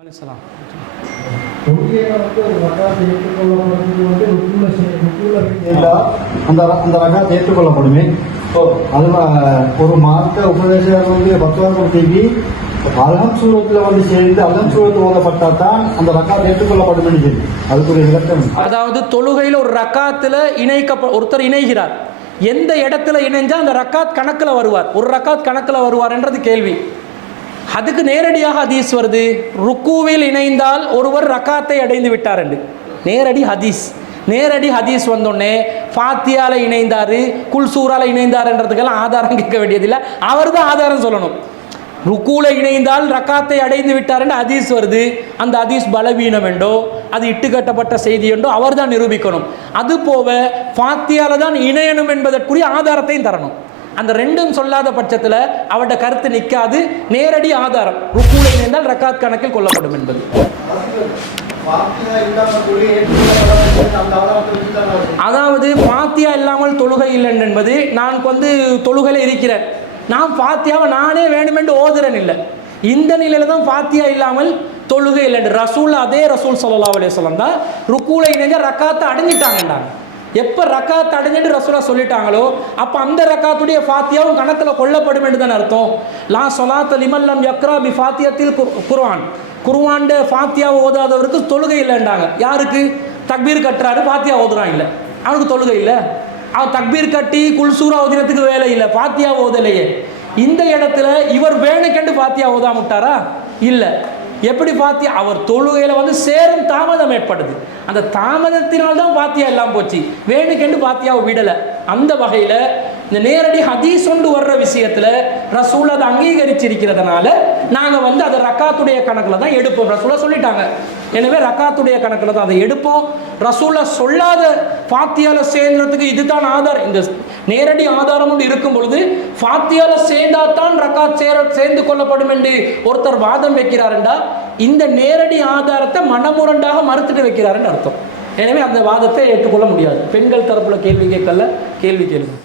அலைஹிஸ்ஸலாம். அந்த ரகாத் ஏற்றுக்கொள்ளப்படுமே. அது ஒரு மார்க்க உபதேசம் வந்து 10 தேதி அல்ஹம் சூரத்தில் வந்து சேர்ந்து அல்ஹம் சூரத்தில் ஓதப்பட்டா தான் அந்த ரகாத் ஏற்றுக்கொள்ளப்படும் என்று அதுக்குரிய விளக்கம். அதாவது தொழுகையில் ஒரு ரக்காத்துல ஒருத்தர் இணைகிறார், எந்த இடத்துல இணைஞ்சா அந்த ரக்காத் கணக்கில் வருவார், ஒரு ரக்காத் கணக்கில் வருவார் என்றது கேள்வி. அதுக்கு நேரடியாக ஹதீஸ் வருது, ருக்கூவில் இணைந்தால் ஒருவர் ரக்காத்தை அடைந்து விட்டார் என்று நேரடி ஹதீஸ் வந்தோடனே ஃபாத்தியால இணைந்தாரு, குல்சூரால இணைந்தாருன்றதுக்கெல்லாம் ஆதாரம் கேட்க வேண்டியதில்லை, அவர் தான் ஆதாரம் சொல்லணும். ருக்கூல இணைந்தால் ரக்காத்தை அடைந்து விட்டார் என்று ஹதீஸ் வருது, அந்த ஹதீஸ் பலவீனம் என்றோ அது இட்டுக்கட்டப்பட்ட செய்தி என்றோ அவர் தான் நிரூபிக்கணும். அது போக ஃபாத்தியால தான் இணையணும் என்பதற்குரிய ஆதாரத்தையும் தரணும். அந்த ரெண்டும் சொல்லாத பட்சத்தில் அவருடைய கருத்து நிற்காது. நேரடி ஆதாரம் ருக்கூல இணைந்தால் ரக்காத் கணக்கில் கொள்ளப்படும் என்பது. அதாவது ஃபாத்தியா இல்லாமல் தொழுகை இல்லை என்பது, நான் தொழுகையில் இருக்கிறேன், நான் ஃபாத்தியாவை நானே வேண்டுமென்று ஓதுறேன் இல்லை, இந்த நிலையில தான் ஃபாத்தியா இல்லாமல் தொழுகை இல்லை. அதே ரசூல் ஸல்லல்லாஹு அலைஹி வஸல்லம் தான் ருக்கூல இணைஞ்ச ரக்காத்தை அடைஞ்சிட்டாங்கன்றாங்க. எப்போ ரக்காத் அடைஞ்சிட்டு ரசூலா சொல்லிட்டாங்களோ அப்போ அந்த ரக்காத்துடைய ஃபாத்தியாவும் கணக்கில் கொள்ளப்படும் என்று தான் அர்த்தம். லா ஸலாத்த லிமன் லம் யக்ரா பி ஃபாத்தியத்தில் குர்ஆன் ஃபாத்தியாவை ஓதாதவருக்கு தொழுகை இல்லைன்றாங்க. யாருக்கு? தக்பீர் கட்டுறாரு, ஃபாத்தியா ஓதுறான் இல்லை, அவனுக்கு தொழுகை இல்லை. அவன் தக்பீர் கட்டி குல்சூரா ஓதினத்துக்கு வேலை இல்லை, ஃபாத்தியா ஓதலையே. இந்த இடத்துல இவர் வேணுக்கென்று ஃபாத்தியா ஓதாமட்டாரா? இல்லை. எப்படி ஃபாத்தியா? அவர் தொழுகையில் சேரும் தாமதம் ஏற்படுது, அந்த தாமதத்தினால்தான் ஃபாத்தியா எல்லாம் போச்சு, வேணுக்கென்று ஃபாத்தியாவை விடலை. அந்த வகையில் இந்த நேரடி ஹதீஸ் கொண்டு வர்ற விஷயத்தில் ரசூல் அதை அங்கீகரிச்சிருக்கிறதுனால நாங்கள் அதை ரக்காத்துடைய கணக்கில் தான் எடுப்போம். ரசூலா சொல்லிட்டாங்க, எனவே ரக்காத்துடைய கணக்கில் தான் அதை எடுப்போம். ரசூலா சொல்லாத ஃபாத்தியால சேர்ந்ததுக்கு இதுதான் ஆதாரம். இந்த நேரடி ஆதாரம் ஒன்று இருக்கும் பொழுது ஃபாத்தியால சேர்ந்தாதான் ரக்காத் சேர்ந்து கொள்ளப்படும் என்று ஒருத்தர் வாதம் வைக்கிறார் என்றால் இந்த நேரடி ஆதாரத்தை மனமுரண்டாக மறுத்துட்டு வைக்கிறாருன்னு அர்த்தம். எனவே அந்த வாதத்தை ஏற்றுக்கொள்ள முடியாது. பெண்கள் தரப்புல கேள்வி கேட்கல, கேள்வி கேளுங்க.